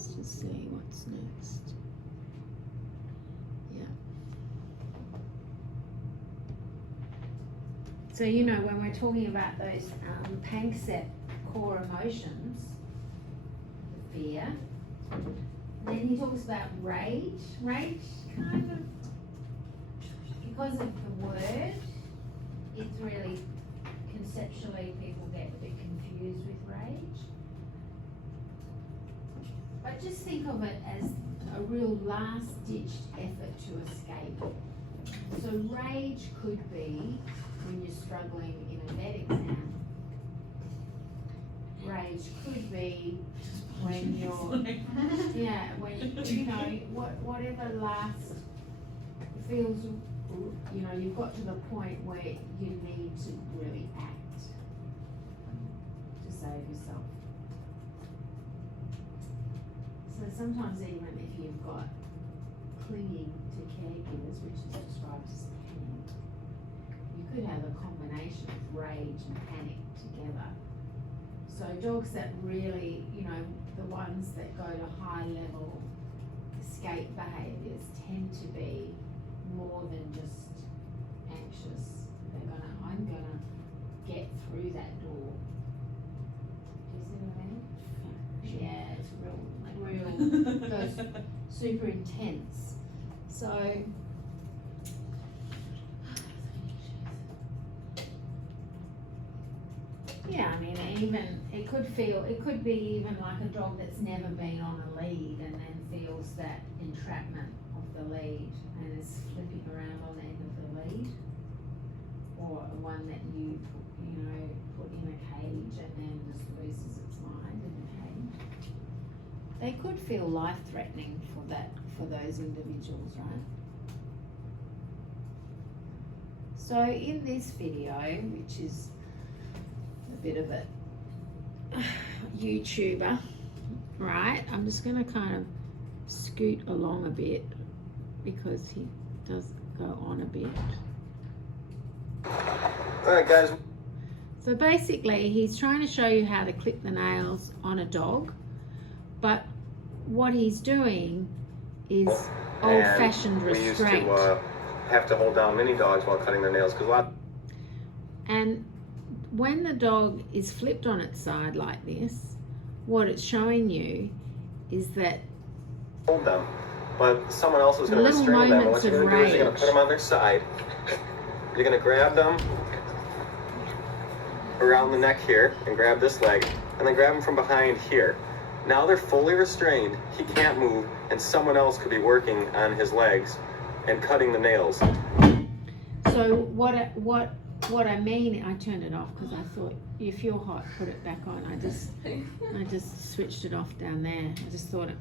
Let's just see what's next. Yeah. So, you know, when we're talking about those Panksepp core emotions, fear, then he talks about rage. Rage kind of, because of the word, it's really, conceptually people get a bit confused with rage. But just think of it as a real last-ditched effort to escape. So rage could be when you're struggling in a vet exam. Rage could be when you're, yeah, when, you know, whatever last feels, you know, you've got to the point where you need to really act to save yourself. So sometimes even if you've got clinging to caregivers, which is described as panic, you could have a combination of rage and panic together. So dogs that really, you know, the ones that go to high level escape behaviours tend to be more than just anxious. I'm gonna get through that door. Do you see what I mean? Yeah, it's real, goes super intense. So, yeah, I mean, even, it could be even like a dog that's never been on a lead and then feels that entrapment of the lead and is flipping around on the end of the lead. Or one that you know, put in a cage and then just loses its mind in a cage. They could feel life-threatening for those individuals, right? So in this video, which is a bit of a YouTuber, right? I'm just going to kind of scoot along a bit because he does go on a bit. Alright guys. So basically he's trying to show you how to clip the nails on a dog, but what he's doing is old-fashioned restraint. We used to have to hold down many dogs while cutting their nails because And when the dog is flipped on its side like this, what it's showing you is that hold them, but someone else is going to restrain them. And what you're going to do is you're going to put them on their side. You're going to grab them around the neck here and grab this leg and then grab them from behind here. Now they're fully restrained, he can't move, and someone else could be working on his legs and cutting the nails. So what I mean, I turned it off because I thought if you're hot, put it back on. I just switched it off down there. I just thought it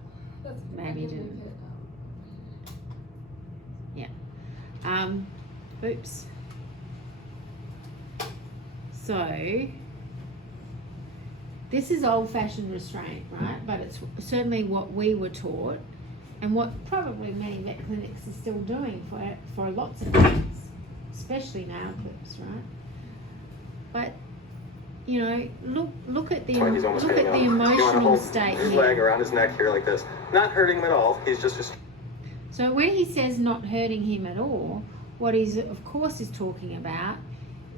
maybe didn't. Yeah. Oops. So this is old-fashioned restraint, right? But it's certainly what we were taught and what probably many vet clinics are still doing for lots of things, especially nail clips, right? But you know, look at the emotional state his here. leg around his neck here like this, not hurting him at all. He's just so when he says not hurting him at all, what he's of course is talking about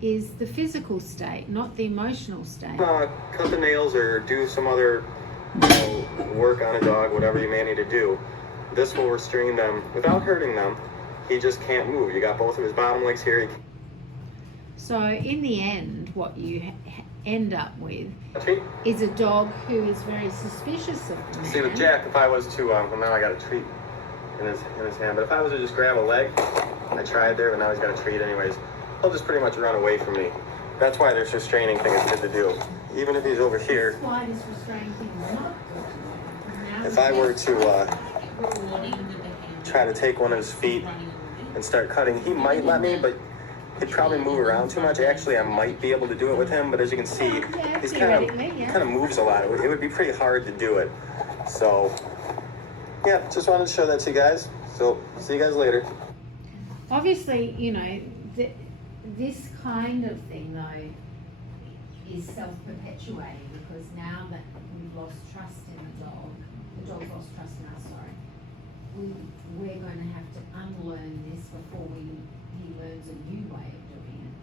is the physical state, not the emotional state. Cut the nails or do some other work on a dog, whatever you may need to do. This will restrain them without hurting them. He just can't move. You got both of his bottom legs here. So in the end, what you end up with is a dog who is very suspicious of the man. See, with Jack, if I was to, well, now I got a treat in his hand, but if I was to just grab a leg, I tried there, but now he's got a treat anyways. He'll just pretty much run away from me. That's why this restraining thing is good to do. Even if he's over here. That's why this restraining thing is not good. If I were to try to take one of his feet and start cutting, he might let me, but he'd probably move around too much. Actually, I might be able to do it with him, but as you can see, he's kind of moves a lot. It would be pretty hard to do it. So, yeah, just wanted to show that to you guys. So, see you guys later. Obviously, you know, this kind of thing, though, is self-perpetuating because now that we've lost trust in the dog, the dog's lost trust in us, sorry, we're going to have to unlearn this before he learns a new way of doing it.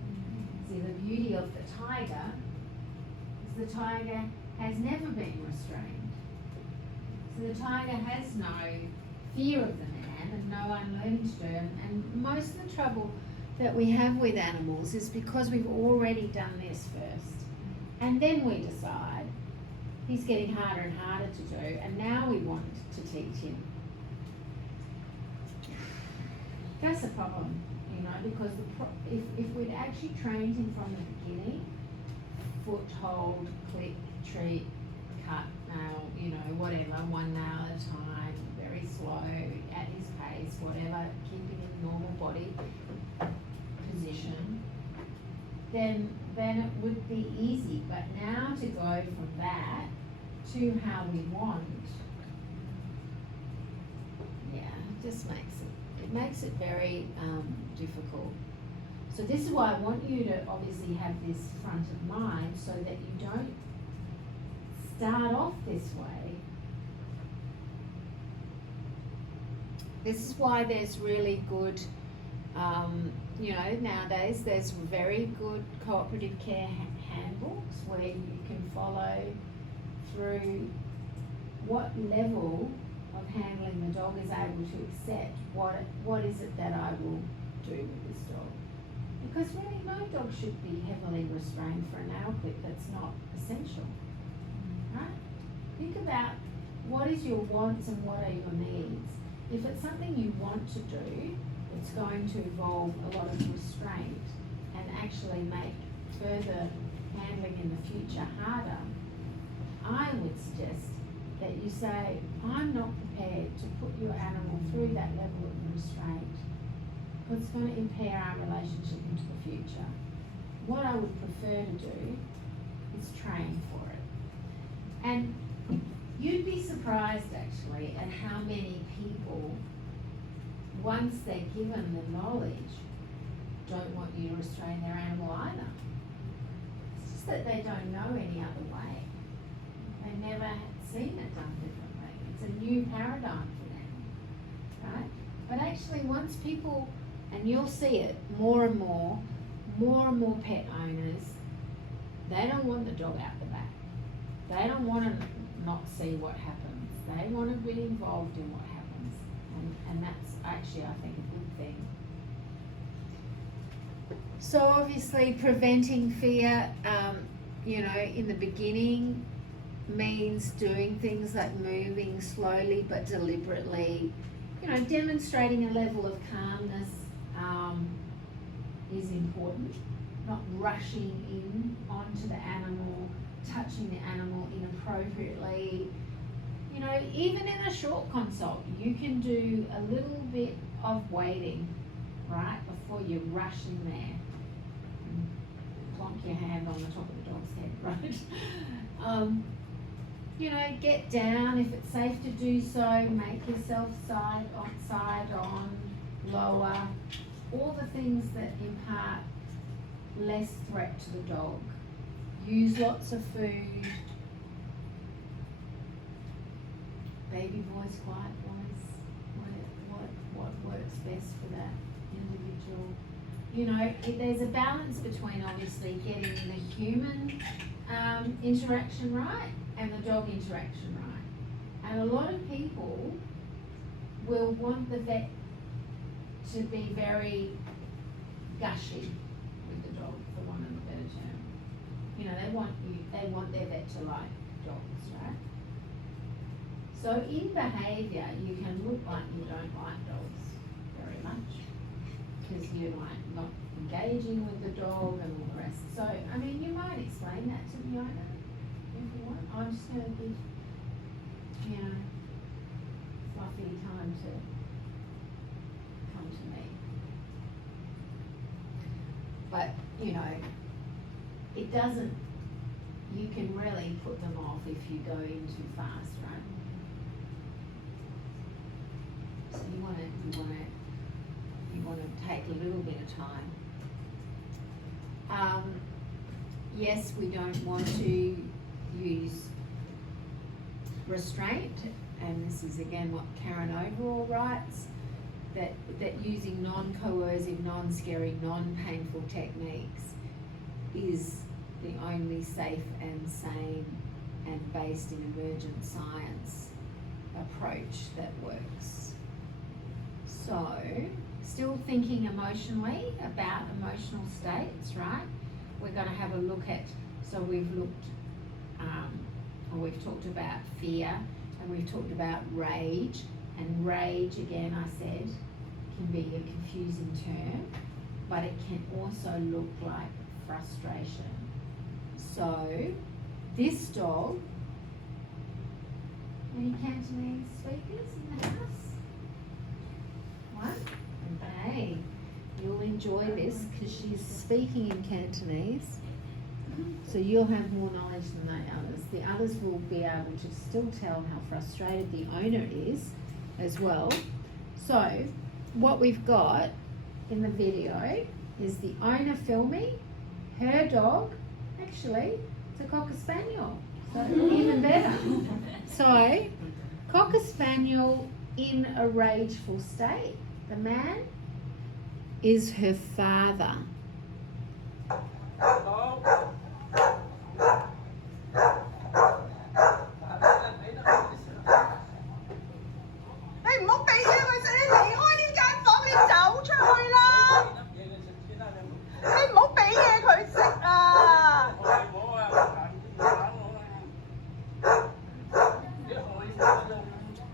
See, the beauty of the tiger is the tiger has never been restrained. So the tiger has no fear of the man and no unlearning to do. And most of the trouble that we have with animals is because we've already done this first. And then we decide he's getting harder and harder to do, and now we want to teach him. That's a problem, you know, because if we'd actually trained him from the beginning, foothold, click, treat, cut, nail, you know, whatever, one nail at a time, very slow, at his pace, whatever, keeping in normal body position, then it would be easy. But now to go from that to how we want, yeah, it just makes it very difficult. So this is why I want you to obviously have this front of mind so that you don't start off this way. This is why there's really good, you know, nowadays there's very good cooperative care handbooks where you can follow through what level of handling the dog is able to accept. What is it that I will do with this dog? Because really no dog should be heavily restrained for an nail clip that's not essential, right? Think about what is your wants and what are your needs. If it's something you want to do, it's going to involve a lot of restraint and actually make further handling in the future harder. I would suggest that you say, I'm not prepared to put your animal through that level of restraint because it's going to impair our relationship into the future. What I would prefer to do is train for it. And you'd be surprised actually at how many people, once they're given the knowledge, don't want you to restrain their animal either. It's just that they don't know any other way. They never seen it done differently. It's a new paradigm for them, right? But actually once people, and you'll see it more and more pet owners, they don't want the dog out the back. They don't want to not see what happens. They want to be involved in what happens. And that's actually, I think, a good thing. So obviously preventing fear, you know, in the beginning means doing things like moving slowly but deliberately, you know, demonstrating a level of calmness is important. Not rushing in onto the animal, touching the animal inappropriately. You know, even in a short consult, you can do a little bit of waiting, right, before you rush in there and plonk your hand on the top of the dog's head, right? You know, get down if it's safe to do so, make yourself side on, lower, all the things that impart less threat to the dog. Use lots of food. Baby voice, quiet voice. What works best for that individual? You know, there's a balance between obviously getting the human interaction right and the dog interaction right. And a lot of people will want the vet to be very gushy with the dog, for want of a better term. You know, they want their vet to like dogs, right? So in behaviour, you can look like you don't like dogs very much because you're like not engaging with the dog and all the rest. So, I mean, you might explain that to the owner if you want. I'm just going to give, you know, Fluffy time to come to me. But, you know, it doesn't, you can really put them off if you go in too fast, right? So you want to take a little bit of time. Yes, we don't want to use restraint, and this is again what Karen Overall writes, that using non-coercive, non-scary, non-painful techniques is the only safe and sane and based in emergent science approach that works. So, still thinking emotionally about emotional states, right? We're going to have a look at, so we've looked, or we've talked about fear, and we've talked about rage, and rage, again, I said, can be a confusing term, but it can also look like frustration. So, this dog, any Cantonese speakers in the house? One? Okay, you'll enjoy this because she's speaking in Cantonese, so you'll have more knowledge than the others. The others will be able to still tell how frustrated the owner is as well. So, what we've got in the video is the owner filming her dog. Actually, it's a Cocker Spaniel, so even better. So, Cocker Spaniel in a rageful state. The man is her father.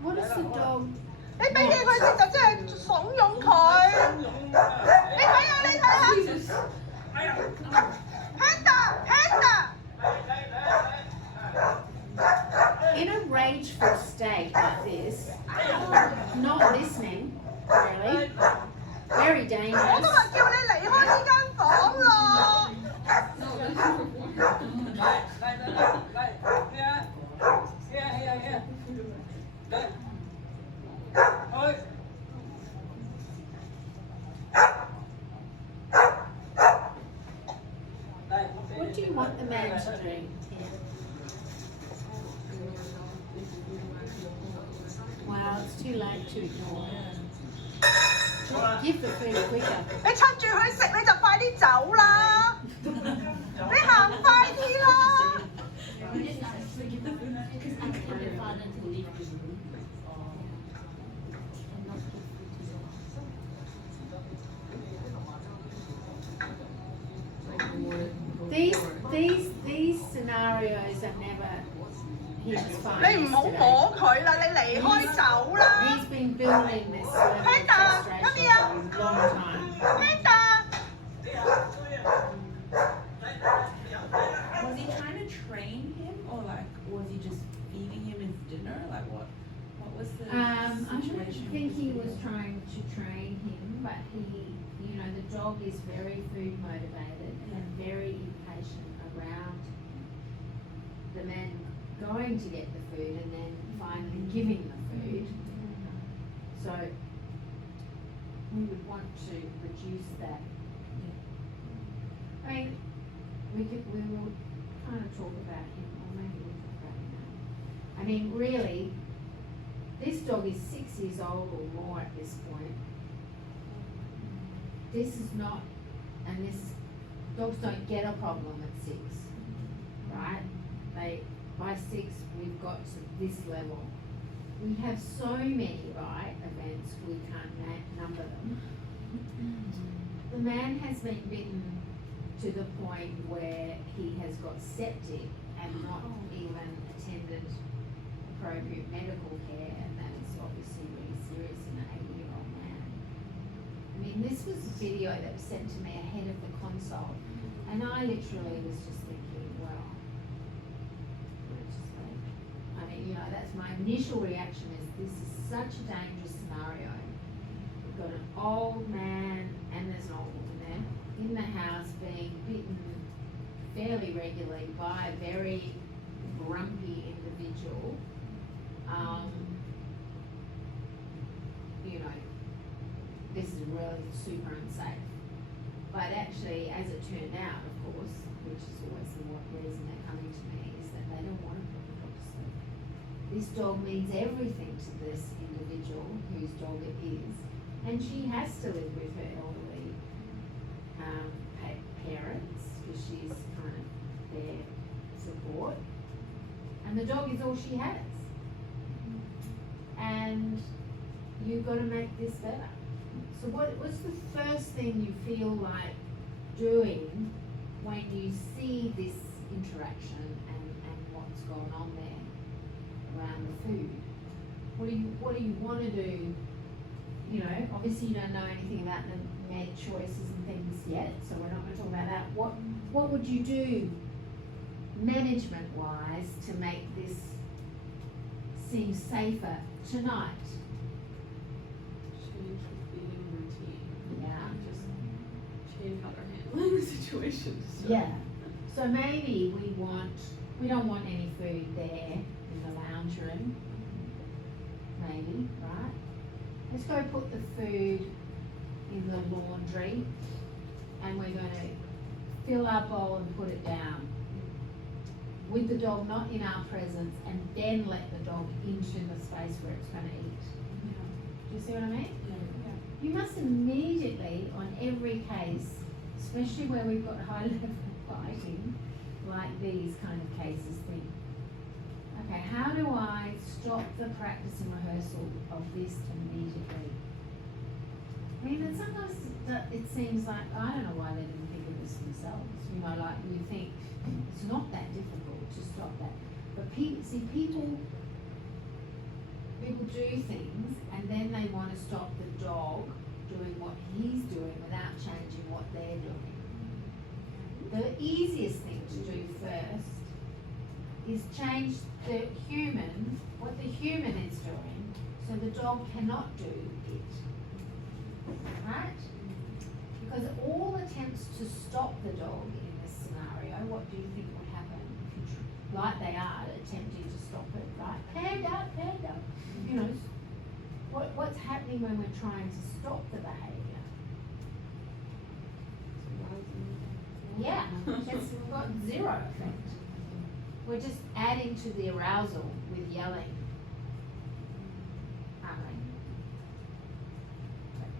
What does the dog? In a rageful state like this, not listening, really, very dangerous. What do you want the man to do? Wow, it's too late to ignore. Just give the food quicker. 你趁住佢食你就快啲走啦！你行快啲啦！ These scenarios are never his 你 finest 唔好 today. 摸佢啦，你離開走啦 He's been building this level of Panda, frustration come here. for a long time. ！Panda， Was he trying to train him, or like was he just feeding him his dinner? Like what was the I don't situation? think he was trying to train him, but the dog is very food motivated and very impatient around the man going to get the food and then finally giving the food. So we would want to reduce that. I mean, we will kind of talk about him, or maybe we'll talk about him now. I mean, really, this dog is 6 years old or more at this point. This is not, and dogs don't get a problem at 6, right? By 6, we've got to this level. We have so many, right, events, we can't number them. The man has been bitten to the point where he has got septic and not even attended appropriate medical care, and that is obviously really serious in an 80-year-old man. I mean, this was a video that was sent to me ahead of the consult, and I literally was just thinking, well, I mean, that's my initial reaction is this is such a dangerous scenario. We've got an old man and there's an old woman there in the house being bitten fairly regularly by a very grumpy individual. This is really super unsafe. But actually, as it turned out, of course, which is always the reason they're coming to me, is that they don't want to put the dog to sleep. this dog means everything to this individual whose dog it is, and she has to live with her elderly parents because she's kind of their support, and the dog is all she has. And you've got to make this better. So what's the first thing you feel like doing when you see this interaction and what's going on there around the food? What do you want to do? You know, obviously you don't know anything about the med choices and things yet, so we're not going to talk about that. What would you do management wise to make this seem safer tonight? Change the feeding routine. Yeah. Just change how they're handling the situation. So. Yeah. So maybe we don't want any food there in the lounge room. Maybe, right? Let's go put the food in the laundry, and we're going to fill our bowl and put it down with the dog not in our presence, and then let the dog into the space where it's going to eat. Do you see what I mean? You must immediately, on every case, especially where we've got high level fighting, like these kind of cases, think, okay, how do I stop the practice and rehearsal of this immediately? I mean, and sometimes it seems like, I don't know why they didn't think of this themselves. You know, like you think it's not that difficult to stop that. But people do things, and then they want to stop the dog doing what he's doing without changing what they're doing. The easiest thing to do first is change what the human is doing, so the dog cannot do it. Right? Because all attempts to stop the dog in this scenario, what do you think would happen? Like they are attempting to stop it, right? Panda. You know, what's happening when we're trying to stop the behaviour? Yeah, it's got zero effect. We're just adding to the arousal with yelling, aren't we?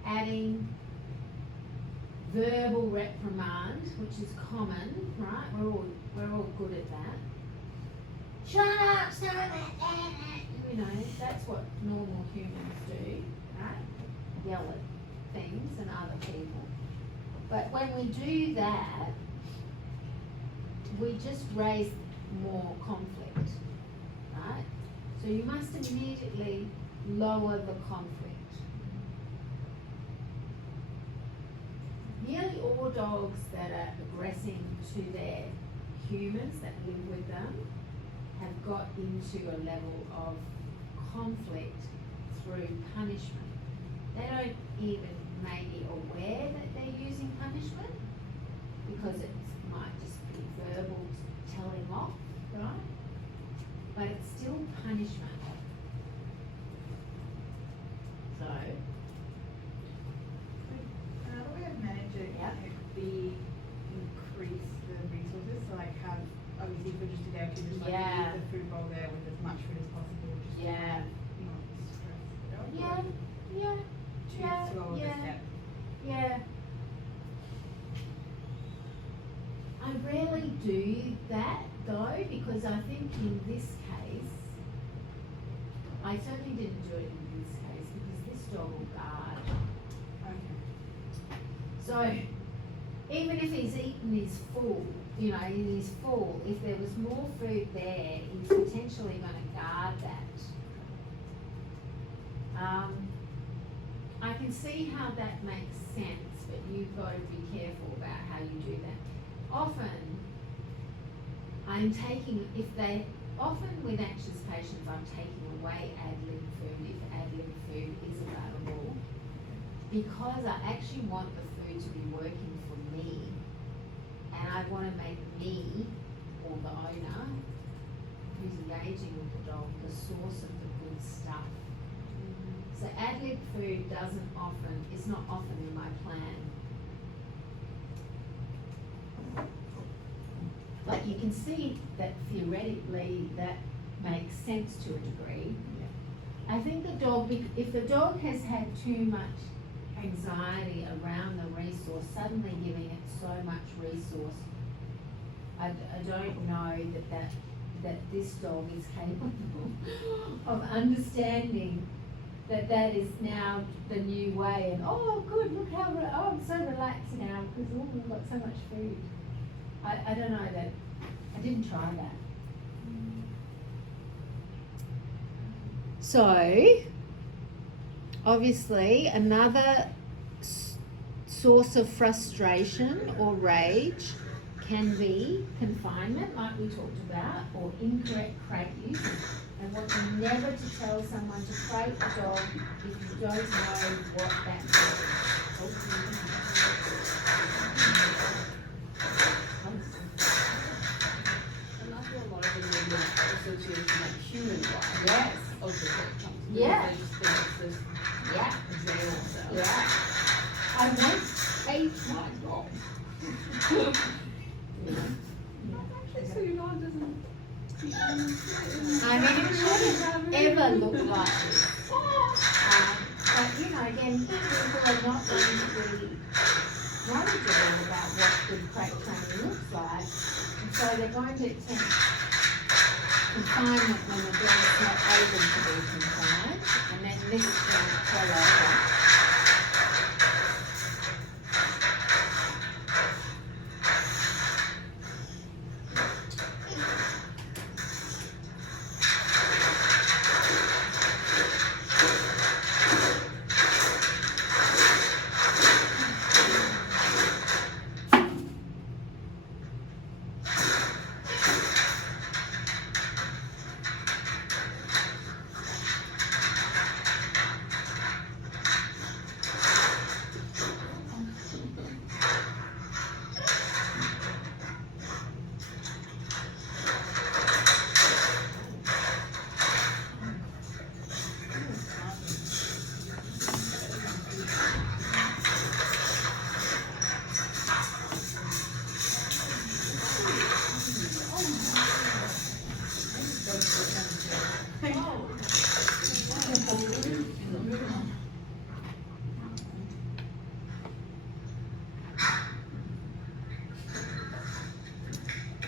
Adding verbal reprimand, which is common, right? We're all good at that. Shut up, stop it. You know, that's what normal humans do, right? Yell at things and other people. But when we do that, we just raise more conflict, right? So you must immediately lower the conflict. Nearly all dogs that are aggressing to their humans that live with them have got into a level of conflict through punishment. They don't even maybe aware that they're using punishment because it might just be verbal telling off, right? But it's still punishment. So, Another way of managing Yeah. it could be increase the resources. So like have obviously if we're just a day or two, just like Yeah. leave the food bowl there with as much food as possible. Just Yeah. to not stress the dog. yeah, yeah, Choose yeah, to lower the yeah. step. yeah. I rarely do that though, because I think in this case, I certainly didn't do it in this case because this dog will guard. Okay. So, even if he's eaten his full, you know, he's full, if there was more food there, he's potentially going to guard that. I can see how that makes sense, but you've got to be careful about how you do that. Often with anxious patients, I'm taking away ad-lib food if ad-lib food is available, because I actually want the food to be working for me, and I want to make me, or the owner, who's engaging with the dog, the source of the good stuff. So ad-lib food is not often in my plan. But you can see that theoretically that makes sense to a degree. I think the dog, if the dog has had too much anxiety around the resource, suddenly giving it so much resource, I don't know that this dog is capable of understanding that is now the new way, and oh good, look how, I'm so relaxed now because we've got so much food. I don't know that, I didn't try that. So, obviously, another source of frustration or rage can be confinement, like we talked about, or incorrect crate use. I want you never to tell someone to crate a dog if you don't know what that means. And I feel a lot of them are associated with like human life. Yes. Of the crate chunks. Yeah. They just think it's this Yeah. jail cell. Yeah. I won't cage my dog. So your dog doesn't. I mean, it shouldn't ever look like this. But you know, again, people are not going to be knowledgeable about what good crate training looks like, and so they're going to attempt confinement when the dog is not able to be confined, and then this is going to fall over.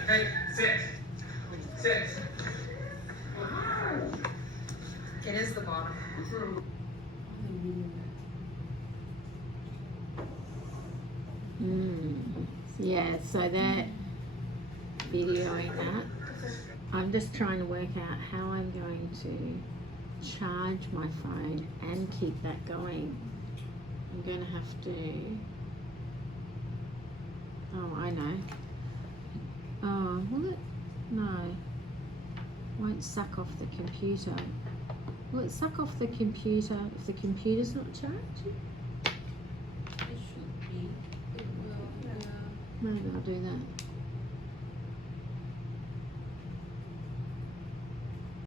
Hey, sit. Sit. It is the bottom. Yeah, so they're videoing that. I'm just trying to work out how I'm going to charge my phone and keep that going. I'm going to have to, oh, I know. Oh, will it? No. Won't suck off the computer. Will it suck off the computer if the computer's not charged? It should be. It will. Yeah. Maybe I'll do that.